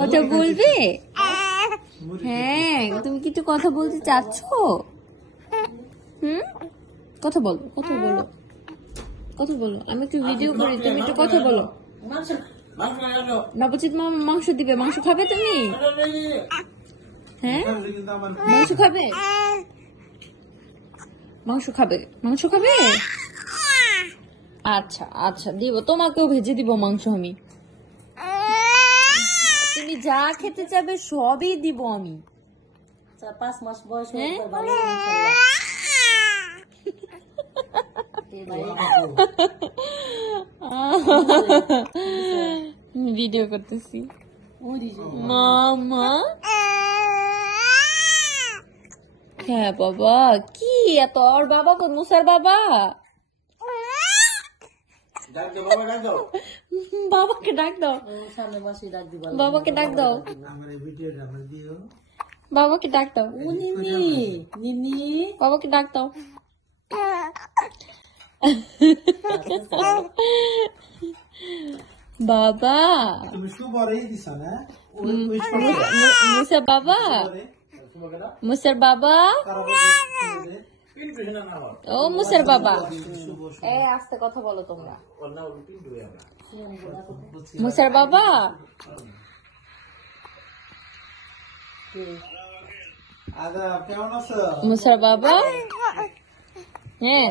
কথা বলবে? হ্যাঁ, তুমি কি একটু কথা বলতে চাচ্ছ? কথা বলো, কথা বলো, কথা বলো। আমি একটু ভিডিও করি, তুমি একটু কথা বলো। নবজিৎ মামা মাংস দিবে, মাংস খাবে তুমি? হ্যাঁ, মাংস খাবে? মাংস খাবে, মাংস খাবে? আচ্ছা আচ্ছা, দিব, তোমাকেও ভেজে দিব মাংস আমি। তুমি যা খেতে চাবে সবই দিব আমি। 4-5 মাস বয়স ভিডিও করতেছি। মামা, হ্যাঁ বাবা, কি এত? ওর বাবা কোন? মুসার বাবা? বাবাকে ডাক দাও, বাবাকে ডাক দাও, বাবাকে ডাক দাও, বাবাকে ডাক দাও। বাবা, মুসার বাবা, মুসার বাবা, ও মুসার বাবা, আস্তে কথা বলো তোমরা। মুসার বাবা, মুসার বাবা, হ্যাঁ।